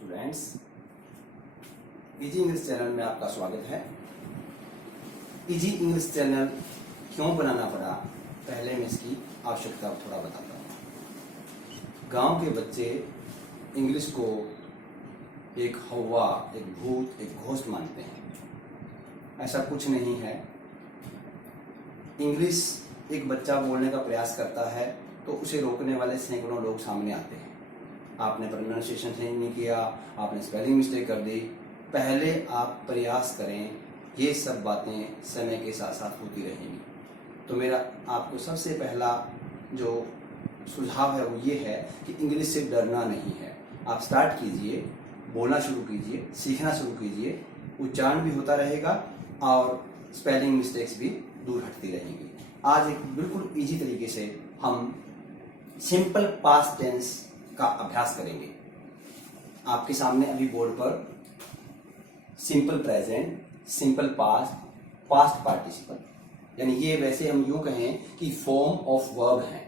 Students, easy English channel में आपका स्वागत है। इजी इंग्लिश चैनल क्यों बनाना पड़ा, पहले मैं इसकी आवश्यकता थोड़ा बताता हूँ। गांव के बच्चे इंग्लिश को एक हवा, एक भूत, एक घोस्ट मानते हैं। ऐसा कुछ नहीं है। इंग्लिश एक बच्चा बोलने का प्रयास करता है तो उसे रोकने वाले सैकड़ों लोग सामने आते हैं। आपने प्रोनाउंसिएशन सही नहीं किया, आपने स्पेलिंग मिस्टेक कर दी। पहले आप प्रयास करें, ये सब बातें समय के साथ साथ होती रहेंगी। तो मेरा आपको सबसे पहला जो सुझाव है वो ये है कि इंग्लिश से डरना नहीं है। आप स्टार्ट कीजिए, बोलना शुरू कीजिए, सीखना शुरू कीजिए। उच्चारण भी होता रहेगा और स्पेलिंग मिस्टेक्स भी दूर हटती रहेंगी। आज एक बिल्कुल इजी तरीके से हम सिंपल पास्ट टेंस का अभ्यास करेंगे। आपके सामने अभी बोर्ड पर simple present, simple past, past participle, यानी ये वैसे हम यूं कहें कि फॉर्म ऑफ वर्ब हैं।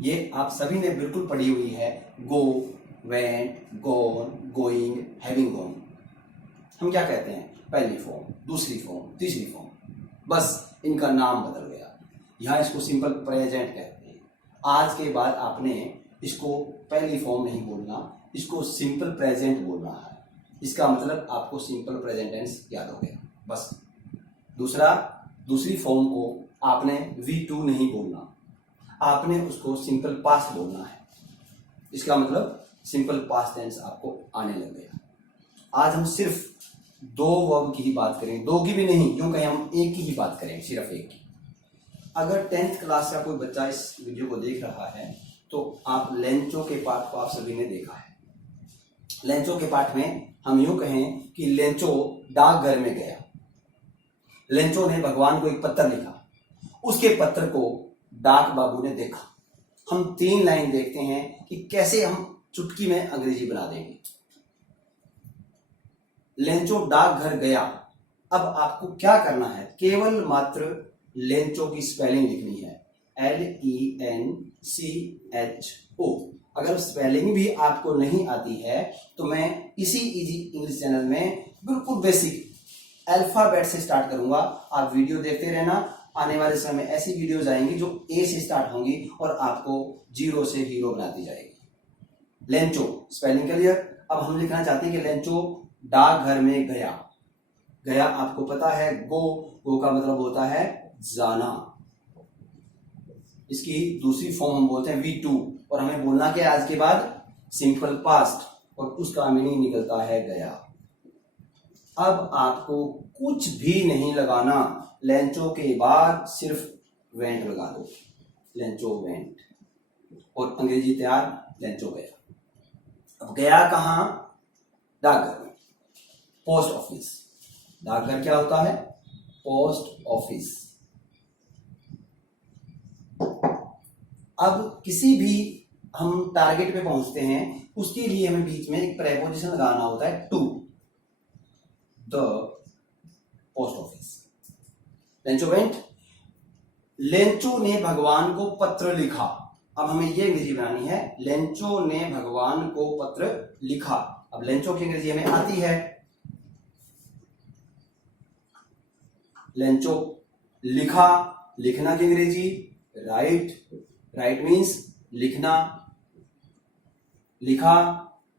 ये आप सभी ने बिल्कुल पढ़ी हुई है। Go, went, gone, going, having gone. हम क्या कहते हैं? पहली फॉर्म, दूसरी फॉर्म, तीसरी फॉर्म, बस इनका नाम बदल गया। यहां इसको सिंपल प्रेजेंट कहते हैं। आज के बाद आपने इसको पहली फॉर्म नहीं बोलना, इसको सिंपल प्रेजेंट बोलना है। इसका मतलब आपको सिंपल प्रेजेंट टेंस याद हो गया, बस। दूसरी फॉर्म को आपने V2 नहीं बोलना, आपने उसको सिंपल पास्ट बोलना है। इसका मतलब सिंपल पास्ट टेंस आपको आने लग गया। आज हम सिर्फ दो वर्ब की ही बात करेंगे, दो की भी नहीं, यूं कहें हम एक की ही बात करेंगे, सिर्फ एक की। अगर 10th क्लास का कोई बच्चा इस वीडियो को देख रहा है तो आप लेंचो के पाठ को आप सभी ने देखा है। लेंचो के पाठ में हम यूं कहें कि लेंचो डाकघर में गया। लेंचो ने भगवान को एक पत्र लिखा, उसके पत्र को डाक बाबू ने देखा। हम 3 लाइन देखते हैं कि कैसे हम चुटकी में अंग्रेजी बना देंगे। लेंचो डाकघर गया। अब आपको क्या करना है? केवल मात्र लेंचो की स्पेलिंग लिखनी है, LENCHO। अगर स्पेलिंग भी आपको नहीं आती है तो मैं इसी इजी इंग्लिश चैनल में बिल्कुल बेसिक अल्फाबेट से स्टार्ट करूंगा। आप वीडियो देखते रहना। आने वाले समय में ऐसी वीडियोज आएंगी जो A से स्टार्ट होंगी और आपको 0 से हीरो बनाती जाएगी। Lencho spelling clear. अब हम लिखना चाहते हैं कि लेंचो डाकघर में गया। गया आपको पता है, गो का मतलब होता है जाना। इसकी दूसरी फॉर्म हम बोलते हैं V2 और हमें बोलना क्या आज के बाद? सिंपल पास्ट, और उसका मीनिंग निकलता है गया। अब आपको कुछ भी नहीं लगाना, लेंचो के बाद सिर्फ वेंट लगा दो। लेंचो वेंट, और अंग्रेजी तैयार, लेंचो गया। अब गया कहां? डाकघर में, पोस्ट ऑफिस। डाकघर क्या होता है? Post office. अब किसी भी हम टारगेट पे पहुंचते हैं, उसके लिए हमें बीच में एक प्रेपोजिशन लगाना होता है, to the post office. Lencho went. Lencho ने भगवान को पत्र लिखा। अब हमें ये अंग्रेजी बनानी है, लेंचो ने भगवान को पत्र लिखा। अब लेंचो की अंग्रेजी हमें आती है। लेंचो लिखा, लिखना की अंग्रेजी राइट। राइट मीन्स लिखना। लिखा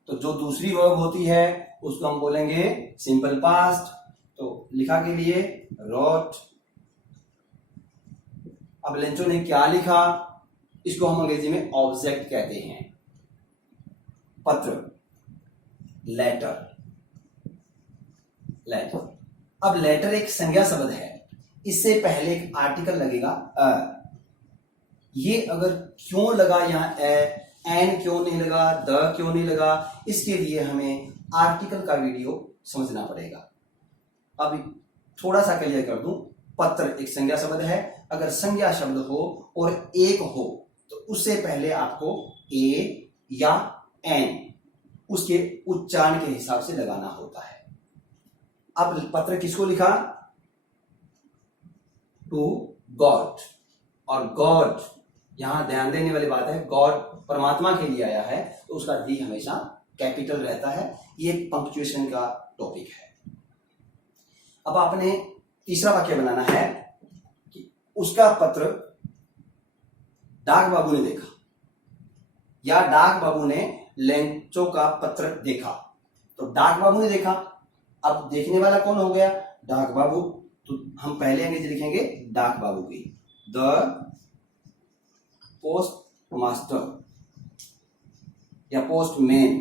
तो जो दूसरी वर्ब होती है उसको हम बोलेंगे सिंपल पास्ट। तो लिखा के लिए रोट। अब लेंचो ने क्या लिखा? इसको हम अंग्रेजी में ऑब्जेक्ट कहते हैं। पत्र, लेटर। लेटर। अब लेटर एक संज्ञा शब्द है, इससे पहले एक आर्टिकल लगेगा अ। ये अगर क्यों लगा यहां एन क्यों नहीं लगा, द क्यों नहीं लगा, इसके लिए हमें आर्टिकल का वीडियो समझना पड़ेगा। अब थोड़ा सा क्लियर कर दूं, पत्र एक संज्ञा शब्द है। अगर संज्ञा शब्द हो और एक हो तो उससे पहले आपको ए या एन उसके उच्चारण के हिसाब से लगाना होता है। अब पत्र किसको लिखा? To God. और गॉड, यहां ध्यान देने वाली बात है, गॉड परमात्मा के लिए आया है तो उसका डी हमेशा कैपिटल रहता है। ये पंक्चुएशन का टॉपिक है। अब आपने तीसरा वाक्य बनाना है कि उसका पत्र डाक बाबू ने देखा, या डाक बाबू ने लेंचो का पत्र देखा। तो डाक बाबू ने देखा, अब देखने वाला कौन हो गया? डाक बाबू। तो हम पहले अंग्रेजी लिखेंगे डाक बाबू की, द पोस्ट मास्टर या पोस्टमैन,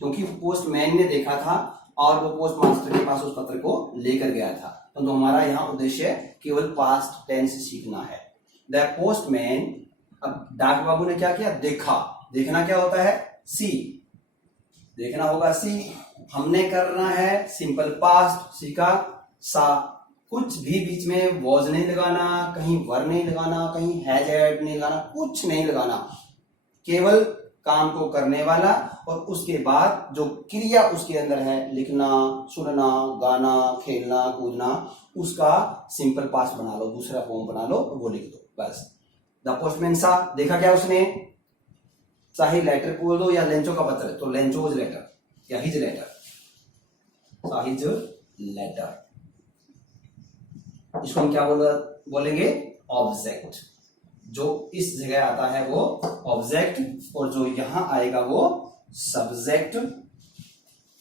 क्योंकि पोस्टमैन ने देखा था और वो पोस्ट मास्टर के पास उस पत्र को लेकर गया था। तो हमारा यहाँ उद्देश्य केवल पास्ट टेंस सीखना है। द पोस्टमैन, अब डाक बाबू ने क्या किया? देखा। देखना क्या होता है? सी। देखना होगा सी। हमने करना है सिंपल पास्ट, सी का सा। कुछ भी बीच में वॉज नहीं लगाना, कहीं वर नहीं लगाना, कहीं हैज हैड नहीं लगाना, कुछ नहीं लगाना। केवल काम को करने वाला और उसके बाद जो क्रिया उसके अंदर है, लिखना, सुनना, गाना, खेलना, कूदना, उसका सिंपल पास्ट बना लो, दूसरा फॉर्म बना लो, वो लिख दो बस। द पोस्टमैन सा, देखा क्या उसने? चाहे लेटर बोल दो या लेंचो का पत्र, तो लेंचोज लेटर या हिज लेटर, साहिज लेटर। इसको हम क्या बोलेंगे? ऑब्जेक्ट। जो इस जगह आता है वो ऑब्जेक्ट, और जो यहां आएगा वो सब्जेक्ट,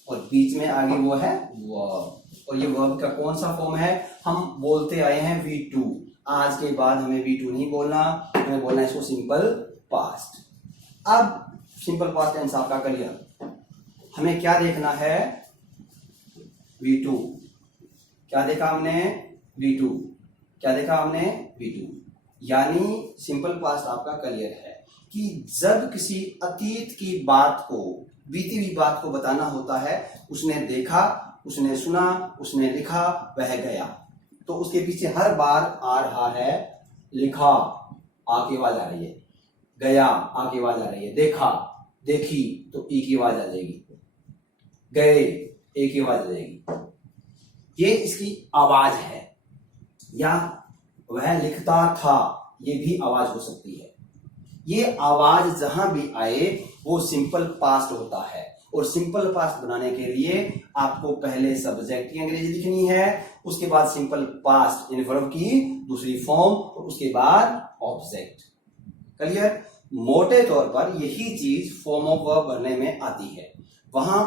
और बीच में आगे वो है वर्ब। और ये वर्ब का कौन सा फॉर्म है? हम बोलते आए हैं V2। आज के बाद हमें V2 नहीं बोलना, हमें बोलना है इसको सिंपल पास्ट। अब सिंपल पास्ट टेंस आपका क्लियर। हमें क्या देखना है? V2। क्या देखा हमने? V2। क्या देखा हमने? V2। यानी सिंपल पास्ट आपका क्लियर है कि जब किसी अतीत की बात को, बीती हुई बात को बताना होता है, उसने देखा, उसने सुना, उसने लिखा, वह गया, तो उसके पीछे हर बार आ रहा है लिखा, आ की आवाज आ रही है, गया, आ की आवाज आ रही है, देखा, देखी, तो ई की आवाज आ जाएगी, गए, ए की आवाज आ जाएगी। ये इसकी आवाज है। या वह लिखता था, ये भी आवाज हो सकती है। ये आवाज जहां भी आए वो सिंपल पास्ट होता है। और सिंपल पास्ट बनाने के लिए आपको पहले सब्जेक्ट की अंग्रेजी लिखनी है, उसके बाद सिंपल पास्ट इन वर्ब की दूसरी फॉर्म, और उसके बाद ऑब्जेक्ट। क्लियर? मोटे तौर पर यही चीज फॉर्म ऑफ वर्ब भरने में आती है। वहां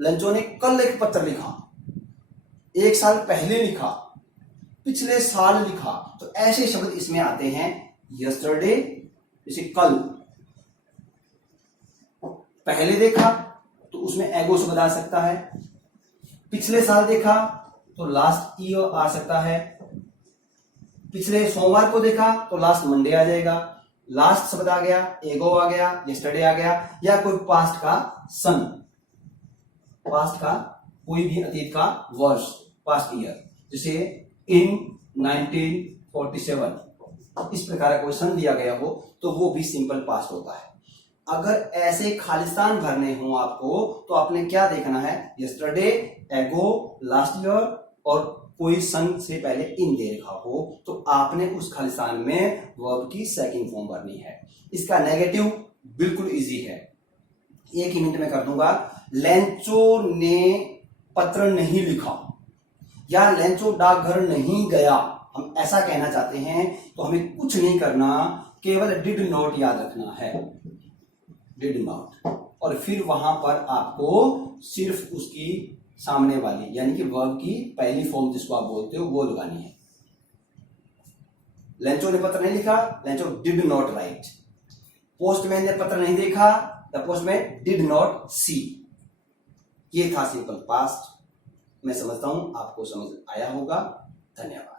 लंचो ने कल एक पत्र लिखा, एक साल पहले लिखा, पिछले साल लिखा, तो ऐसे शब्द इसमें आते हैं। यस्टरडे, जैसे कल। पहले देखा तो उसमें एगो शब्द आ सकता है। पिछले साल देखा तो लास्ट ईयर आ सकता है। पिछले सोमवार को देखा तो लास्ट मंडे आ जाएगा। लास्ट शब्द आ गया, एगो आ गया, यस्टरडे आ गया, या कोई पास्ट का सन, पास्ट का कोई भी अतीत का वर्ष, पास्ट ईयर, जैसे इन 1947, इस प्रकार का कोई सन दिया गया हो तो वो भी सिंपल पास्ट होता है। अगर ऐसे खालिस्तान भरने हो आपको तो आपने क्या देखना है? यस्टरडे, एगो, लास्ट ईयर, और कोई सन से पहले इन दे रखा हो तो आपने उस खालिस्तान में वर्ब की सेकंड फॉर्म भरनी है। इसका नेगेटिव बिल्कुल इजी है, एक ही मिनट में कर दूंगा। लेंचो ने पत्र नहीं लिखा या लेंचो डाकघर नहीं गया, हम ऐसा कहना चाहते हैं तो हमें कुछ नहीं करना, केवल डिड नॉट याद रखना है, डिड नॉट, और फिर वहां पर आपको सिर्फ उसकी सामने वाली यानी कि वर्ब की पहली फॉर्म जिसको आप बोलते हो वो लगानी है। लेंचो ने पत्र नहीं लिखा, Lencho did not right. Postman ने पत्र नहीं देखा, द पोस्टमैन डिड नॉट सी। ये था सिंपल पास्ट। मैं समझता हूं आपको समझ आया होगा। धन्यवाद।